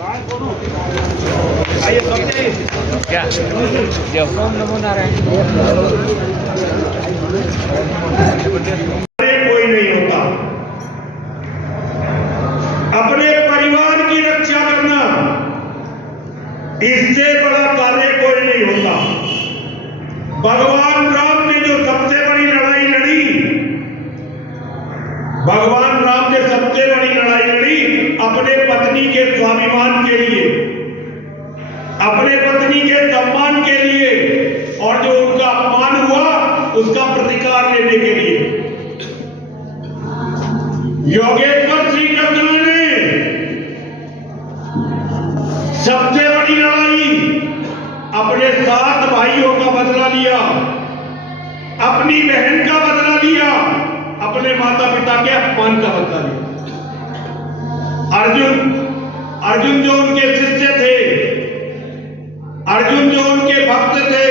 क्या नमो नारायण। कोई नहीं होता। अपने परिवार की रक्षा करना, इससे बड़ा कार्य कोई नहीं होता। भगवान राम ने जो सबसे बड़ी लड़ाई लड़ी, भगवान राम ने सबसे बड़ी लड़ाई लड़ी अपने पत्नी के स्वाभिमान के लिए, अपने पत्नी के सम्मान के लिए, और जो उनका अपमान हुआ उसका प्रतिकार लेने के लिए। योगेश्वर श्री कृष्ण ने सबसे बड़ी लड़ाई अपने 7 भाइयों का बदला लिया, अपनी बहन का बदला लिया, अपने माता पिता के अपमान का बदला लिया। अर्जुन जो उनके शिष्य थे, अर्जुन जो उनके भक्त थे,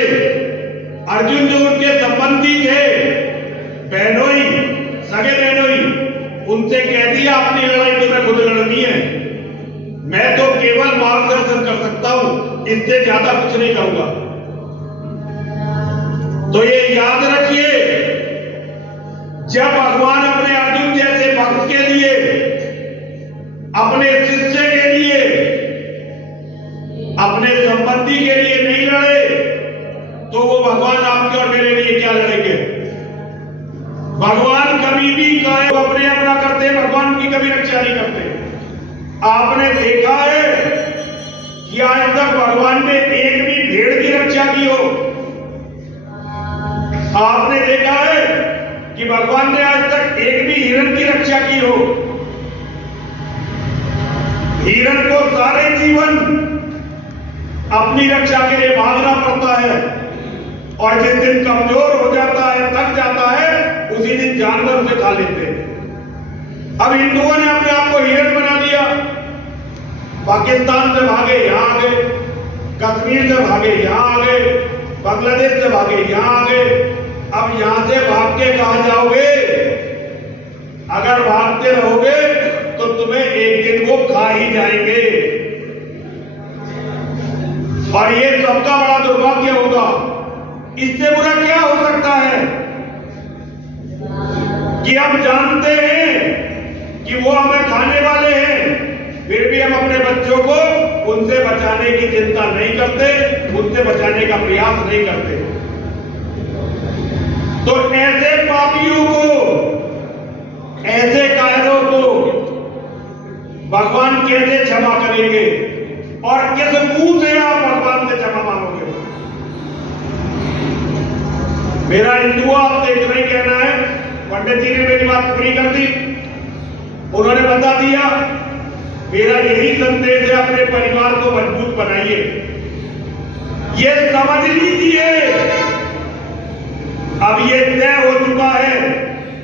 अर्जुन जो उनके संबंधी थे, बहनोई, सगे बहनोई, उनसे कह दिया अपनी लड़ाई तुम्हें खुद लड़नी है, मैं तो केवल मार्गदर्शन कर सकता हूं, इससे ज्यादा कुछ नहीं करूंगा। तो ये याद रखिए, जब भगवान अपने अर्जुन जैसे भक्त के लिए, अपने शिष्य के लिए, अपने संबंधी के लिए नहीं लड़े, तो वो भगवान आपके और मेरे लिए क्या लड़ेंगे? भगवान कभी भी अपने अपना करते हैं, भगवान की कभी रक्षा नहीं करते। आपने देखा है कि आज तक भगवान ने एक भी भेड़ की रक्षा की हो? आपने देखा है कि भगवान ने आज तक एक भी हिरण की रक्षा की हो? हिरण को सारे जीवन अपनी रक्षा के लिए भागना पड़ता है, और जिस दिन कमजोर हो जाता है, थक जाता है, उसी दिन जानवर उसे खा लेते हैं। अब हिंदुओं ने अपने आप को हिरण बना लिया, पाकिस्तान से भागे यहां आ गए, कश्मीर से भागे यहां आ गए, बांग्लादेश से भागे यहां आ गए। अब यहां से भाग के कहां जाओगे? अगर भागते रहोगे तो तुम्हें एक दिन वो खा ही जाएंगे, और ये सबका बड़ा दुर्भाग्य होगा। इससे बुरा क्या हो सकता है कि हम जानते हैं कि वो हमें खाने वाले हैं, फिर भी हम अपने बच्चों को उनसे बचाने की चिंता नहीं करते, उनसे बचाने का प्रयास नहीं करते। तो ऐसे पापियों को, ऐसे कायरों को भगवान कैसे क्षमा करेंगे, और किस मुंह से आप भगवान से क्षमा मांगोगे? मेरा हिंदुओं आपसे इतना ही कहना है, पंडित जी ने मेरी बात पूरी कर दी, उन्होंने बता दिया। मेरा यही संदेश है, अपने परिवार को मजबूत बनाइए। ये समझ लीजिए, अब ये तय हो चुका है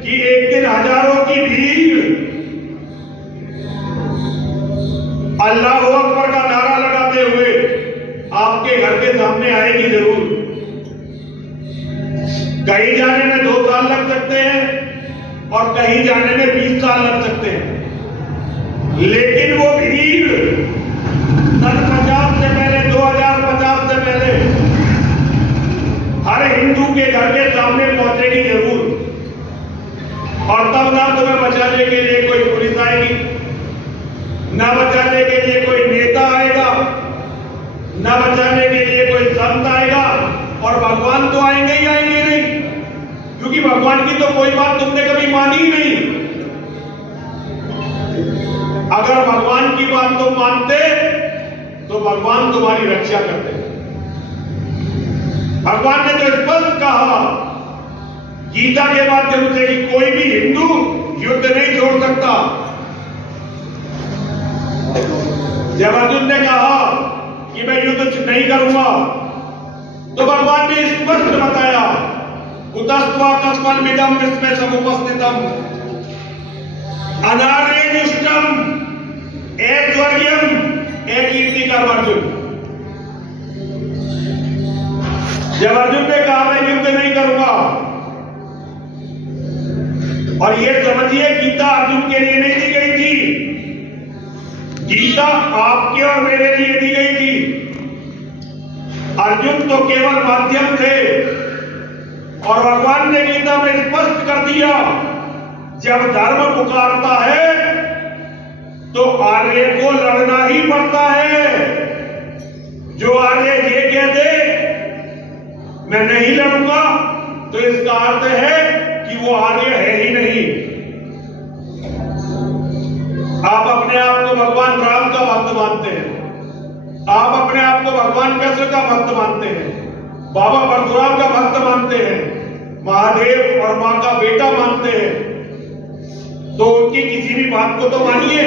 कि एक दिन हजारों की भीड़ अल्लाह अकबर का नारा लगाते हुए आपके घर के सामने आएगी जरूर। कहीं जाने में 2 साल लग सकते हैं, और कहीं जाने में 20 साल लग सकते हैं, लेकिन वो भीड़ सन 50 से पहले, 2050 से पहले हर हिंदू के घर के सामने पहुंचेगी जरूर। और तब ना तुम्हें बचाने के लिए कोई पुलिस आएगी, ना बचाने के लिए कोई नेता आएगा, ना बचाने के लिए कोई संत आएगा, और भगवान तो आएंगे ही आएंगे नहीं, क्योंकि भगवान की तो कोई बात तुमने कभी मानी ही नहीं। अगर भगवान की बात तुम मानते तो भगवान तुम्हारी रक्षा करते। भगवान ने तो स्पष्ट कहा गीता के माध्यम से कि कोई भी हिंदू युद्ध नहीं छोड़ सकता। जब अर्जुन ने कहा कि मैं युद्ध नहीं करूंगा, तो भगवान ने स्पष्ट बताया, कुतस्त्वा कस्मन्मिदं विस्मय समुपस्थितम् अनार्यजुष्टम ऐश्वर्यम ऐकीर्तिकम्। अर्जुन, जब अर्जुन ने कहा मैं युद्ध नहीं करूंगा, और ये समझिए गीता अर्जुन के लिए नहीं दी गई थी, गीता आपके और मेरे लिए दी गई थी। अर्जुन तो केवल माध्यम थे और भगवान ने गीता में स्पष्ट कर दिया, जब धर्म पुकारता है तो आर्य को लड़ना ही पड़ता है। जो आर्य ये कह दे मैं नहीं लड़ूंगा तो इसका अर्थ है कि वो आर्य है ही नहीं। आप अपने आप को भगवान राम का भक्त मानते हैं, आप अपने आप को भगवान कृष्ण का भक्त मानते हैं, बाबा परशुराम का भक्त मानते हैं, महादेव और मां का बेटा मानते हैं, तो उनकी किसी भी बात को तो मानिए।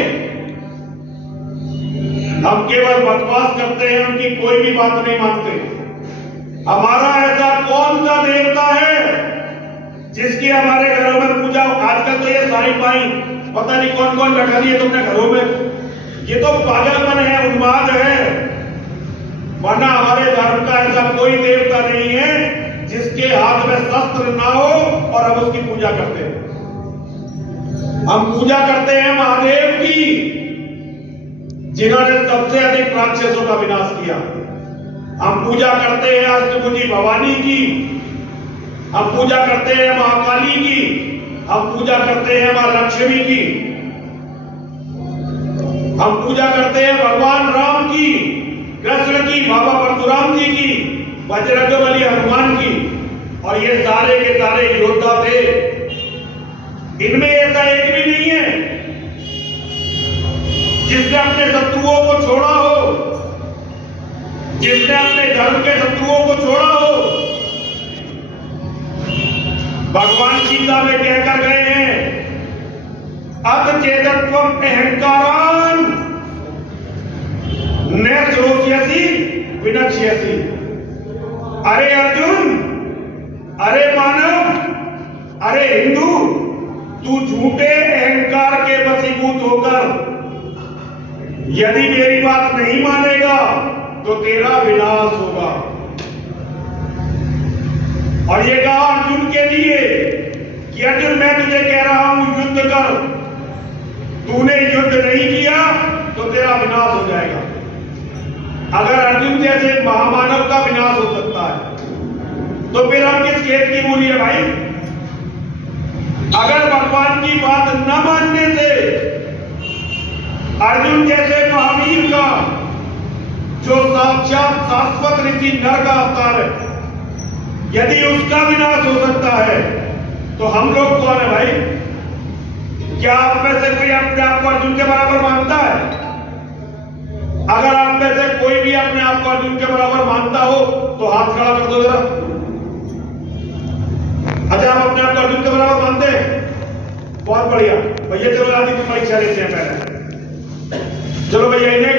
हम केवल बकवास करते हैं, उनकी कोई भी बात नहीं मानते। हमारा ऐसा कौन सा देवता है जिसकी हमारे घरों में पूजा? आजकल तो ये साई पाई पता नहीं कौन कौन बैठा दिए तुमने घरों में, ये तो पागलपन है, उन्माद है। वरना हमारे धर्म का ऐसा कोई देवता नहीं है जिसके हाथ में शस्त्र ना हो और हम उसकी पूजा करते हैं। हम पूजा करते हैं महादेव की, जिन्होंने सबसे अधिक राक्षसों का विनाश किया। हम पूजा करते हैं अष्टभुजी भवानी की, हम पूजा करते हैं महाकाली की, हम पूजा करते हैं मां लक्ष्मी की, हम पूजा करते हैं भगवान राम की, कृष्ण की, बाबा परशुराम जी की, बजरंगबली हनुमान की। और ये सारे के सारे योद्धा थे, इनमें ऐसा एक भी नहीं है जिसने अपने शत्रुओं को छोड़ा हो, जिसने अपने धर्म के शत्रुओं को छोड़ा हो। भगवान गीता में कहकर गए हैं, अथ चेतत्वम अहंकारान न श्रोष्यसि विनक्ष्यसि। अरे अर्जुन, अरे मानव, अरे हिंदू, तू झूठे अहंकार के वशीभूत होकर यदि मेरी बात नहीं मानेगा तो तेरा विनाश होगा। और ये कहा अर्जुन के लिए कि अर्जुन मैं तुझे कह रहा हूं युद्ध कर, तूने युद्ध नहीं किया तो तेरा विनाश हो जाएगा। अगर अर्जुन जैसे महामानव का विनाश हो सकता है तो फिर हम किस खेत की मूली है भाई? अगर भगवान की बात न मानने से अर्जुन जैसे महावीर का, जो साक्षात शाश्वत ऋषि नर का अवतार है, यदि उसका विनाश हो सकता है तो हम लोग कौन है भाई? क्या आप में से कोई अपने आप को अर्जुन के बराबर मानता है? अगर आप में से कोई भी अपने आप को अर्जुन के बराबर मानता हो तो हाथ खड़ा कर दो जरा। अच्छा, आप अपने आप को अर्जुन के बराबर मानते हैं? बहुत बढ़िया भैया, चलो आदि की परीक्षा लेते हैं पहले। चलो भैया, इन्हें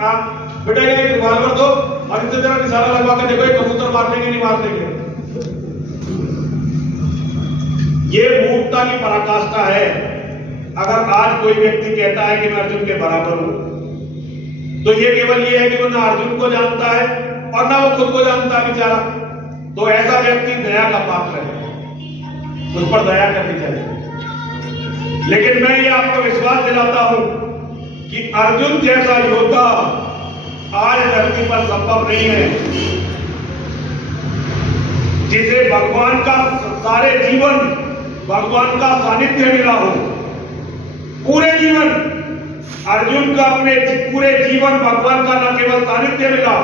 आप बेटा एक रिवॉल्वर दो और इनसे जरा निशाना लगवा के देखो, एक कबूतर मार लेंगे नहीं मार लेंगे। ये मूर्खता की पराकाष्ठा है। अगर आज कोई व्यक्ति कहता है कि मैं अर्जुन के बराबर हूं, तो ये केवल ये है कि वो ना अर्जुन को जानता है और ना वो खुद को जानता है बेचारा। तो ऐसा व्यक्ति दया का पात्र है, उस पर दया करनी चाहिए। लेकिन मैं ये आपको विश्वास दिलाता हूं कि अर्जुन जैसा योद्धा आज धरती पर संभव नहीं है, जिसे भगवान का सारे जीवन भगवान का सानिध्य मिला हो। पूरे जीवन अर्जुन का अपने पूरे जीवन भगवान का न केवल सानिध्य मिला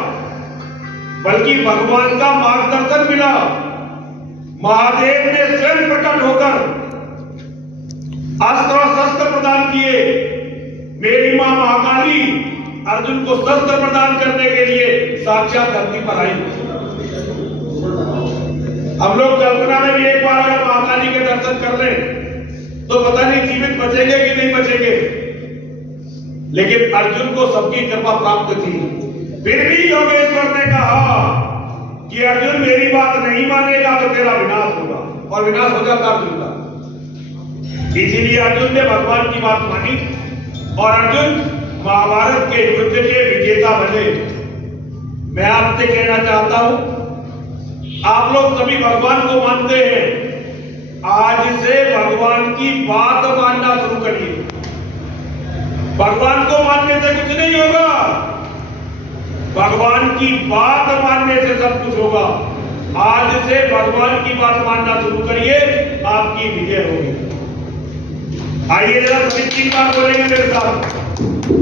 बल्कि भगवान का मार्गदर्शन मिला। महादेव ने स्वयं प्रकट होकर अस्त्र और शस्त्र प्रदान किए। मेरी मां महाकाली अर्जुन को शस्त्र प्रदान करने के लिए साक्षात धरती पर आई। हम लोग कल्पना में भी एक बार अगर महाकाली के दर्शन कर लें तो पता नहीं जीवित बचेंगे कि नहीं बचेंगे, लेकिन अर्जुन को सबकी कृपा प्राप्त थी। फिर भी योगेश्वर ने कहा कि अर्जुन मेरी बात नहीं मानेगा तो तेरा विनाश होगा, और विनाश हो जाता अर्जुन का। इसीलिए अर्जुन ने भगवान की बात मानी और अर्जुन महाभारत के युद्ध के विजेता बने। मैं आपसे कहना चाहता हूं, आप लोग सभी भगवान को मानते हैं, आज से भगवान की बात मानना शुरू करिए। भगवान को मानने से कुछ नहीं होगा, भगवान की बात मानने से सब कुछ होगा। आज से भगवान की बात मानना शुरू करिए, आपकी विजय होगी। आइए जरा सभी 3 बार बोलेंगे मेरे साथ,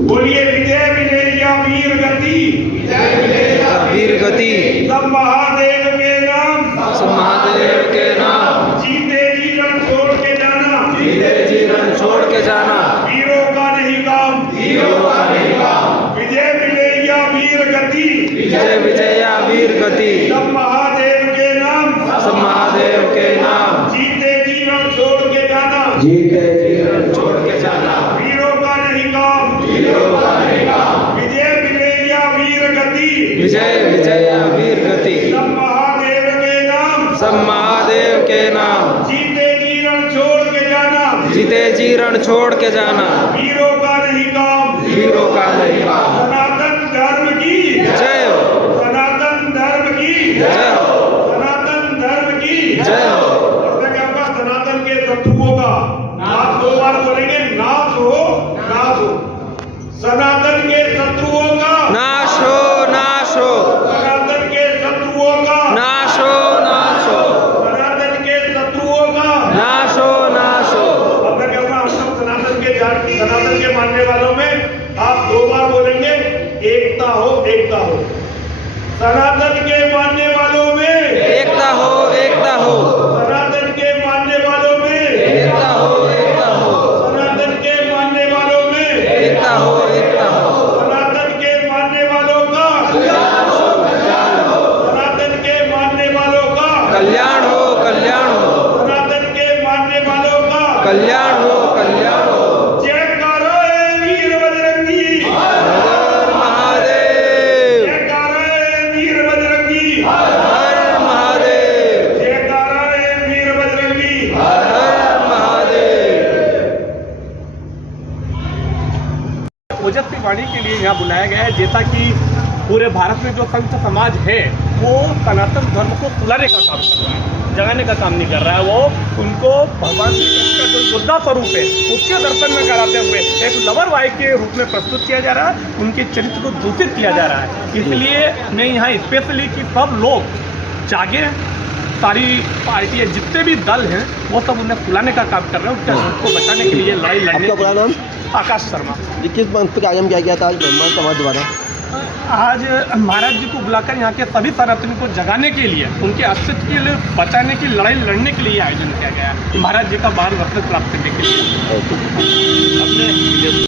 बोलिए विजय मिलेगा वीर गति, विजय मिलेगा वीर गति, सब महादेव के नाम, सब महादेव के नाम, जीते जी रण छोड़ के जाना, जीते जी रण छोड़ के जाना, वीरों का नहीं काम, वीरों का नहीं काम, विजय मिलेगा वीर गति, विजय विजया वीर गति, सब महादेव के नाम, सब महादेव के नाम, जीते जी रण छोड़ के जाना, जीते जी रण छोड़ के जाना, वीरों का नहीं काम, वीरों का नहीं काम, विजय मिलेगा वीर गति, विजय विजया वीर गति, सब महादेव के नाम, सब महादेव के नाम, जीते जी रण छोड़ के जाना, जीते जी रण छोड़ के जाना, वीरों का नहीं काम, वीरों का नहीं काम। सनातन धर्म की जय हो, सनातन धर्म की जय हो, सनातन धर्म की जय हो। और मैं कहूँगा सनातन के शत्रुओं का आप 2 बार बोलेंगे, नाश हो, नाश हो। सनातन के शत्रुओं का नाश हो, नाश हो, सनातन के शत्रुओं का नाश हो, नाश हो, सनातन के शत्रुओं का नाश हो, नाश हो। अब मैं कहूँगा हम सब सनातन के मानने वालों में आप 2 बार बोलेंगे, एकता हो, एकता हो। सनातन के मानने वालों में एकता हो, एकता हो, सनातन के मानने वालों में एकता हो, एकता हो, सनातन के मानने वालों में एकता हो, एकता हो। सनातन के मानने वालों का कल्याण हो, कल्याण हो, सनातन के मानने वालों का कल्याण हो, कल्याण हो, सनातन के मानने वालों का कल्याण हो, कल्याण हो। जयकारा है वीर बजरंगी, हर महादेव, जयकारा है वीर बजरंगी, हर महादेव, जयकारा है वीर बजरंगी। हर महादेव। ओजस्वी वाणी के लिए यहाँ बुलाया गया है, जैसा कि पूरे भारत में जो संत समाज है वो सनातन धर्म को फुलाने का काम कर रहा है, जगाने का काम नहीं कर रहा है। वो उनको भगवान श्री कृष्ण का जो योद्धा स्वरूप है उसके दर्शन में कराते हुए एक लवर वाई के रूप में प्रस्तुत किया जा रहा है, उनके चरित्र को दूषित किया जा रहा है। इसलिए मैं यहाँ स्पेशली कि सब लोग जागे, सारी पार्टियाँ जितने भी दल हैं वो सब उन्हें फुलाने का काम कर रहे हैं, उनके हित को बचाने के लिए लड़ाई लड़ने। आपका पूरा नाम? आकाश शर्मा। ये किस मंच पर कार्यक्रम किया गया था आज ब्रह्मांड समाज द्वारा? आज महाराज जी को बुलाकर यहाँ के सभी सनातनी को जगाने के लिए, उनके अस्तित्व के लिए बचाने की लड़ाई लड़ने के लिए आयोजन किया गया है, महाराज जी का 12 वर्ष प्राप्त करने के लिए।